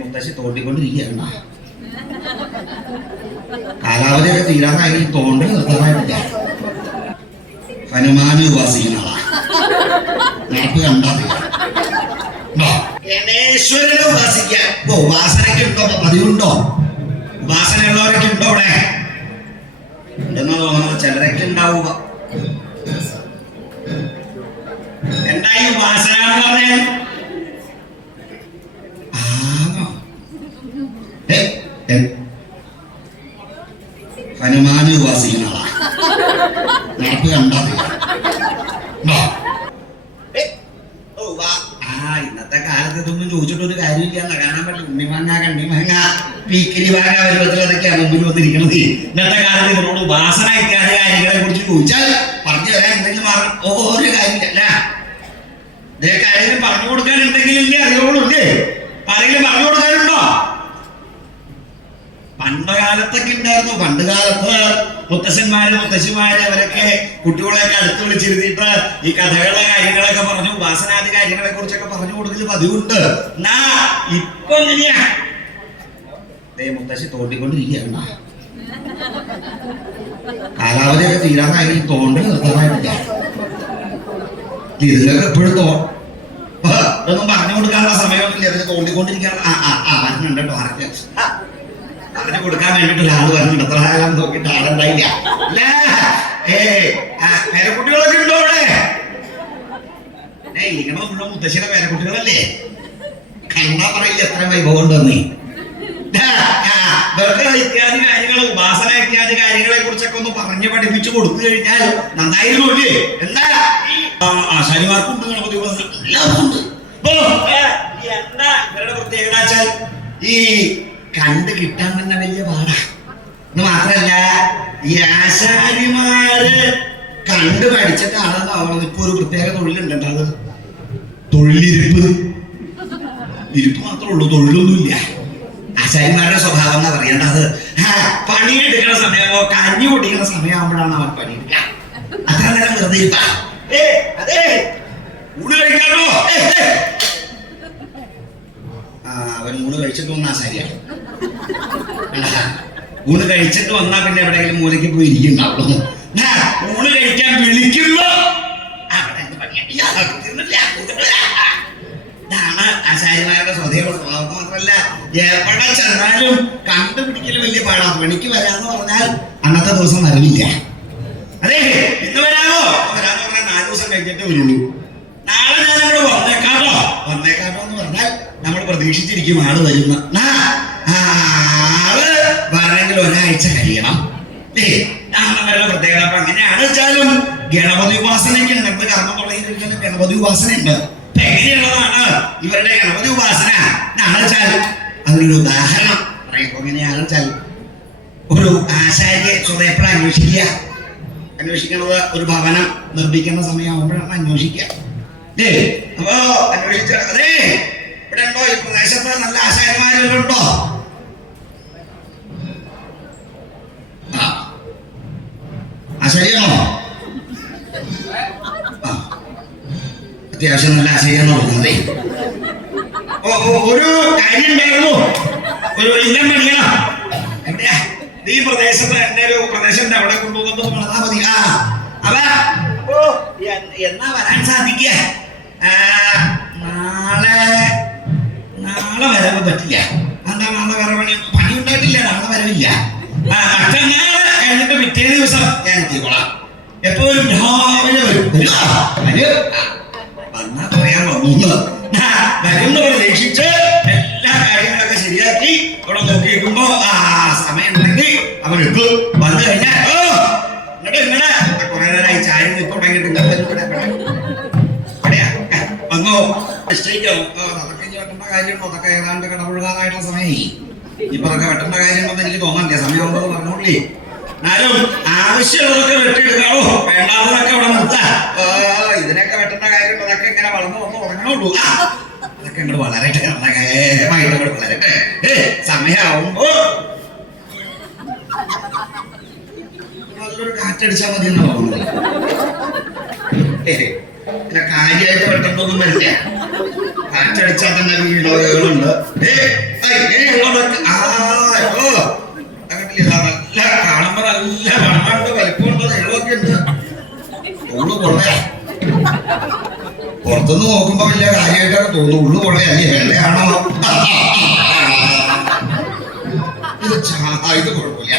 മുത്തശ്ശി തോണ്ടിക്കൊണ്ടിരിക്കുകയാണ്. കാലാവധിയൊക്കെ തീരാനായി തോണ്ടി നിർത്താനായിട്ടില്ല. ഹനുമാനെ ഉപാസിക്കുന്ന ആളാ. നടപ്പ് കണ്ടാ ഗണേശ്വരനെ ഉപാസിക്കാൻ ഉപാസനയ്ക്ക് ഉണ്ടോ? പതിവുണ്ടോ? ഉപാസന ഉള്ളവരൊക്കെ ഉണ്ടോ അവിടെ? ഉണ്ടെന്ന് തോന്നുന്നത് ചിലരൊക്കെ ഉണ്ടാവുക. എന്തായി ഉപാസന എന്ന് പറഞ്ഞാൽ? ഹനുമാനെ ഉപാസിക്കുന്ന ആളാ. നടപ്പ് കണ്ടാ ഇന്നത്തെ കാലത്ത് ഇതൊന്നും ചോദിച്ചിട്ടൊരു കാര്യമില്ല. കാണാൻ പറ്റില്ല. ഉണ്ണിമാങ്ങ കണ്ണിമാങ്ങ പീക്കിരി വാങ്ങ പരുവത്തിലൊക്കെയാണ് മുമ്പിൽ വന്നിരിക്കുന്നത്. ഇന്നത്തെ കാലത്ത് ഇതിനോട് ഉപാസന ഇത്യാദി കാര്യങ്ങളെ കുറിച്ച് ചോദിച്ചാൽ പറഞ്ഞു തരാൻ എന്തെങ്കിലും ഒരു കാര്യമില്ല. ഇതൊക്കെ ആരെങ്കിലും പറഞ്ഞു കൊടുക്കാനുണ്ടെങ്കിലില്ലേ അറിയോളൂല്ലേ? ആരെങ്കിലും പറഞ്ഞു കൊടുക്കാനുണ്ടോ? പണ്ട് കാലത്തൊക്കെ ഉണ്ടായിരുന്നു. പണ്ട് കാലത്ത് മുത്തശ്ശന്മാര് മുത്തശ്ശിമാര് അവരൊക്കെ കുട്ടികളെയൊക്കെ അടുത്ത് വിളിച്ചിരുത്തിയിട്ട് ഈ കഥകളുടെ കാര്യങ്ങളൊക്കെ പറഞ്ഞു, ഉപാസനാദി കാര്യങ്ങളെ കുറിച്ചൊക്കെ പറഞ്ഞു കൊടുക്കൽ പതിവുണ്ട്. എന്നാ ഇപ്പൊ എങ്ങനെയാ? മുത്തശ്ശി തോണ്ടിക്കൊണ്ടിരിക്കുകയാണ്. കാലാവധിയൊക്കെ തീരാനായി തോണ്ടി നിർത്താനായിട്ടില്ല. ഇതിലൊക്കെ എപ്പോഴും ഇതൊന്നും പറഞ്ഞു കൊടുക്കാനുള്ള സമയമൊന്നുമില്ല. അതിന് തോണ്ടിക്കൊണ്ടിരിക്കുകയാണ്. പറഞ്ഞുണ്ട് കേട്ടോ. അതിന് കൊടുക്കാൻ വേണ്ടിട്ട് ആള് പറഞ്ഞിട്ട് എത്ര കാലം നോക്കിയിട്ട് ആളുണ്ടായില്ല. പേരക്കുട്ടികളൊക്കെ ഉണ്ടോ അവിടെ? ഇരിക്കണ മുഴുവൻ മുത്തശ്ശിയുടെ പേരക്കുട്ടികളല്ലേ? കണ്ടാ പറയില്ല എത്ര വൈഭവം ഉണ്ടെന്നേ. ഇത്യാദി കാര്യങ്ങൾ, ഉപാസന ഇത്യാദി കാര്യങ്ങളെ കുറിച്ചൊക്കെ ഒന്ന് പറഞ്ഞു പഠിപ്പിച്ചു കൊടുത്തു കഴിഞ്ഞാൽ നന്നായിരുന്നു അല്ലേ? എന്താ ആശാരിമാർക്കുണ്ട്, ഗണപതി ഉപാസന എല്ലാവർക്കും ഉണ്ട്. എന്താ ഇവരുടെ പ്രത്യേകത വെച്ചാൽ ഈ കണ്ട് കിട്ടാൻ തന്നെ വലിയ പാടാ. എന്ന് മാത്രല്ല ഈ ആശാരിമാര് കണ്ട് പഠിച്ചിട്ട് ആളെന്നാവണം. ഇപ്പൊ ഒരു പ്രത്യേക തൊഴിലുണ്ട്. അത് തൊഴിലിരിപ്പ്. ഇരിപ്പ് മാത്രമേ ഉള്ളൂ, തൊഴിലൊന്നുമില്ല. ആശാരിമാരുടെ സ്വഭാവം എന്നാ പറയേണ്ടത്. പണിയെടുക്കുന്ന സമയമോ കഞ്ഞി പൊടിക്കുന്ന സമയമാകുമ്പോഴാണ് അവൻ പണിയെടുക്കുക. അത്ര നേരം വെറുതെ ഇരിപ്പാ. അതെ ഊണ് കഴിക്കാനോ? അവൻ ഊണ് കഴിച്ചിട്ട് വന്ന ആശാരിയാണ്. ഊണ് കഴിച്ചിട്ട് വന്നാ പിന്നെ എവിടെയെങ്കിലും മൂലയ്ക്ക് പോയി ഇരിക്കുന്നുണ്ടാവുള്ളൂ. ഊണ് കഴിക്കാൻ വിളിക്കുമ്പോ ഇതാണ് ആശാരിമാരുടെ സ്വഭാവം. മാത്രമല്ല എവിടെ ചെന്നാലും കണ്ടുപിടിക്കലും വലിയ പാടാണ്. പണിക്ക് വരാന്ന് പറഞ്ഞാൽ അന്നത്തെ ദിവസം വരവില്ല. അതെ ഇന്ന് വരാമോ? വരാന്ന് പറഞ്ഞാൽ 4 ദിവസം കഴിഞ്ഞിട്ടേ വരുള്ളൂ. നാളെ ഞാനവിടെ വന്നേക്കാട്ടോ എന്ന് പറഞ്ഞാൽ നമ്മൾ പ്രതീക്ഷിച്ചിരിക്കും ആള് വരുന്ന. ആള് വരണമെങ്കിൽ ഒരാഴ്ച കഴിയണം. അവരുടെ പ്രത്യേകത. അപ്പൊ അങ്ങനെയാണ് വെച്ചാലും ഗണപതി ഉപാസനയ്ക്ക് ഇന്നത്തെ കർമ്മം തുടങ്ങിയിരിക്കുന്ന ഗണപതി ഉപാസന ഉണ്ട്. അപ്പൊ എങ്ങനെയുള്ളതാണ് ഇവരുടെ ഗണപതി ഉപാസന എന്നാണ് വെച്ചാൽ അതിനൊരു ഉദാഹരണം പറയുമ്പോ എങ്ങനെയാണെന്ന് വെച്ചാൽ ഒരു ആശാരിയെ സ്വതേപ്പോഴും അന്വേഷിക്കുന്നത് ഒരു ഭവനം നിർമ്മിക്കുന്ന സമയമാകുമ്പോഴാണ് അന്വേഷിക്കുക. അപ്പോ അന്വേഷിച്ച അതെ ഇവിടെ ഉണ്ടോ ഈ പ്രദേശത്ത് നല്ല ആശാരിമാരുണ്ടോ? ആശാരിയാണോ? അത്യാവശ്യം നല്ല ആശാരിയാണോ പറഞ്ഞതേ? ഒരു കാര്യം ഉണ്ടായിരുന്നു. ഒരു ഇല്ലം പണിയണം. എവിടെയാ? ഈ പ്രദേശത്ത് എന്റെ ഒരു പ്രദേശം അവിടെ കൊണ്ടുപോകുന്നത് പണിതാ മതി. അവ എന്നാ വരാൻ സാധിക്കുക? നാളെ വരവ് പറ്റില്ല. എന്താ നാളെ വേറെ പണി ഉണ്ടായിട്ടില്ല. നാളെ വരവില്ല. മറ്റന്നാള് കഴിഞ്ഞിട്ട് പിറ്റേ ദിവസം ഞാൻ എത്തിക്കോളാം. എപ്പോഴും രാവിലെ വരും. വന്നാ പറയാൻ വന്നു വരുന്ന പ്രതീക്ഷിച്ച് എല്ലാ കാര്യങ്ങളൊക്കെ ശരിയാക്കി ഇവിടെ നോക്കിയിരിക്കുമ്പോ സമയം ഉണ്ടെങ്കിൽ അവരെടുത്ത് വന്നു കഴിഞ്ഞാൽ ഇങ്ങനെ കുറെ നേരമായി ചായ തുടങ്ങിയിട്ടില്ല. വന്നോ നിശ്ചയിക്കോ? അതൊക്കെ ഇനി വെട്ടേണ്ട കാര്യമുണ്ടോ? അതൊക്കെ ഏതാണ്ട് കടപുഴുകാനായിട്ടുള്ള സമയമായി. ഇപ്പൊ അതൊക്കെ വെട്ടേണ്ട കാര്യമുണ്ടെന്ന് എനിക്ക് തോന്നണ്ടേ? സമയമുണ്ടെന്ന് പറഞ്ഞോളേ. എന്നാലും ആവശ്യമുള്ളതൊക്കെ വെട്ടിയെടുക്കാവോ? വേണ്ടാത്തതൊക്കെ ഇവിടെ നിർത്താം. ഇതിനൊക്കെ വെട്ടേണ്ട കാര്യമുണ്ട്. അതൊക്കെ ഇങ്ങനെ വളർന്നു വന്ന് തുടങ്ങണുള്ളൂ. അതൊക്കെ ഇങ്ങോട്ട് വളരട്ടെ. കേമായിട്ട് ഇങ്ങോട്ട് വളരട്ടെ. സമയമാവുമ്പോ നല്ലൊരു കാറ്റടിച്ചാൽ മതി എന്നാ തോന്നുന്നത്. പിന്നെ കാര്യമായിട്ട് വെട്ടേണ്ടൊന്നും വരില്ല. കാറ്റടിച്ചാൽ തന്നെ വീടുകളുണ്ട്. പുറത്തുനിന്ന് നോക്കുമ്പോ വലിയ കാര്യമായിട്ടൊക്കെ തോന്നുന്നു. ഉള്ളു കൊള്ളയല്ലേ, വെള്ളയാണോ? ഇത് കുഴപ്പമില്ല.